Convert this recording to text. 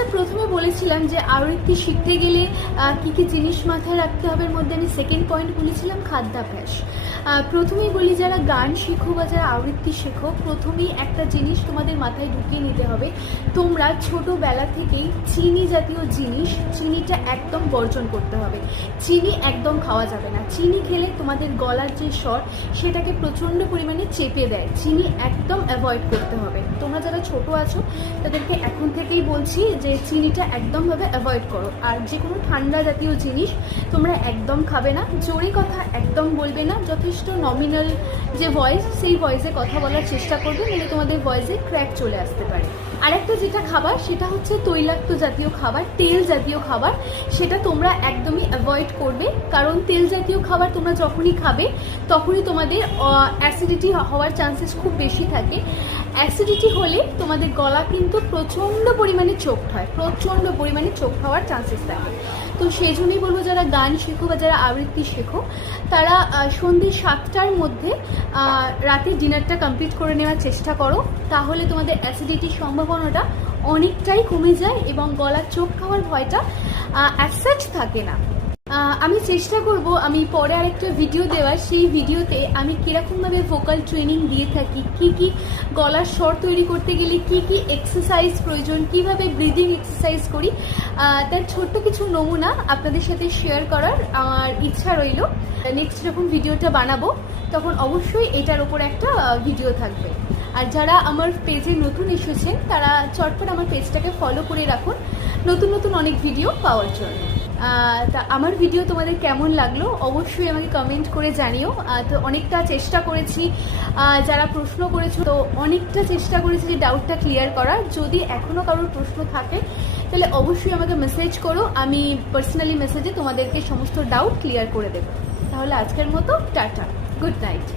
আচ্ছা, প্রথমে বলেছিলাম যে আবৃত্তি শিখতে গেলে কি কি জিনিস মাথায় রাখতে হবে, এর মধ্যে আমি সেকেন্ড পয়েন্ট বলেছিলাম খাদ্যাভ্যাস। প্রথমেই বলি, যারা গান শেখো বা যারা আবৃত্তি শেখো, প্রথমেই একটা জিনিস তোমাদের মাথায় ঢুকিয়ে নিতে হবে, তোমরা ছোটোবেলা থেকেই চিনি জাতীয় জিনিস, চিনিটা একদম বর্জন করতে হবে। চিনি একদম খাওয়া যাবে না। চিনি খেলে তোমাদের গলার যে স্বর সেটাকে প্রচণ্ড পরিমাণে চেপে দেয়। চিনি একদম অ্যাভয়েড করতে হবে। তোমরা যারা ছোট আছো তাদেরকে এখন থেকেই বলছি যে চিনিটা একদমভাবে অ্যাভয়েড করো। আর যে কোনো ঠান্ডা জাতীয় জিনিস তোমরা একদম খাবে না। জোরে কথা একদম বলবে না। যথেষ্ট নমিনাল যে ভয়েস, সেই ভয়েসে কথা বলার চেষ্টা করবে, নইলে তোমাদের ভয়েসে ক্র্যাক চলে আসতে পারে। আরেকটা যেটা খাবার, সেটা হচ্ছে তৈলাক্ত জাতীয় খাবার, তেল জাতীয় খাবার, সেটা তোমরা একদমই অ্যাভয়েড করবে। কারণ তেল জাতীয় খাবার তোমরা যখনই খাবে তখনই তোমাদের অ্যাসিডিটি হওয়ার চান্সেস খুব বেশি থাকে। অ্যাসিডিটি হলে তোমাদের গলা কিন্তু প্রচণ্ড পরিমাণে চোখড হয়, প্রচণ্ড পরিমাণে চোখড হওয়ার চান্সেস থাকে। তো সেই জন্যই বলবো, যারা গান শেখো বা যারা আবৃত্তি শেখো, তারা সন্ধ্যে 7টার মধ্যে রাতে ডিনারটা কমপ্লিট করে নেওয়ার চেষ্টা করো। তাহলে তোমাদের অ্যাসিডিটির সম্ভাবনাটা অনেকটাই কমে যায় এবং গলার চোখ খাওয়ার ভয়টা অ্যাজ সাচ থাকে না। আমি চেষ্টা করব আমি পরে আরেকটা ভিডিও দেওয়ার, সেই ভিডিওতে আমি কীরকমভাবে ভোকাল ট্রেনিং দিয়ে থাকি, কি কি গলার স্বর তৈরি করতে গেলে কি কি এক্সারসাইজ প্রয়োজন, কিভাবে ব্রিদিং এক্সারসাইজ করি, তার ছোট্ট কিছু নমুনা আপনাদের সাথে শেয়ার করার আমার ইচ্ছা রইল। নেক্সট যখন ভিডিওটা বানাবো তখন অবশ্যই এটার ওপর একটা ভিডিও থাকবে। আর যারা আমার পেজে নতুন এসেছেন তারা চটপট আমার পেজটাকে ফলো করে রাখুন নতুন নতুন অনেক ভিডিও পাওয়ার জন্য। তা আমার ভিডিও তোমাদের কেমন লাগলো অবশ্যই আমাকে কমেন্ট করে জানিও। তো অনেকটা চেষ্টা করেছি, যারা প্রশ্ন করেছো তো অনেকটা চেষ্টা করেছি যে ডাউটটা ক্লিয়ার করার। যদি এখনও কারোর প্রশ্ন থাকে তাহলে অবশ্যই আমাকে মেসেজ করো, আমি পার্সোনালি মেসেজে তোমাদেরকে সমস্ত ডাউট ক্লিয়ার করে দেবো। তাহলে আজকের মতো টাটা, গুড নাইট।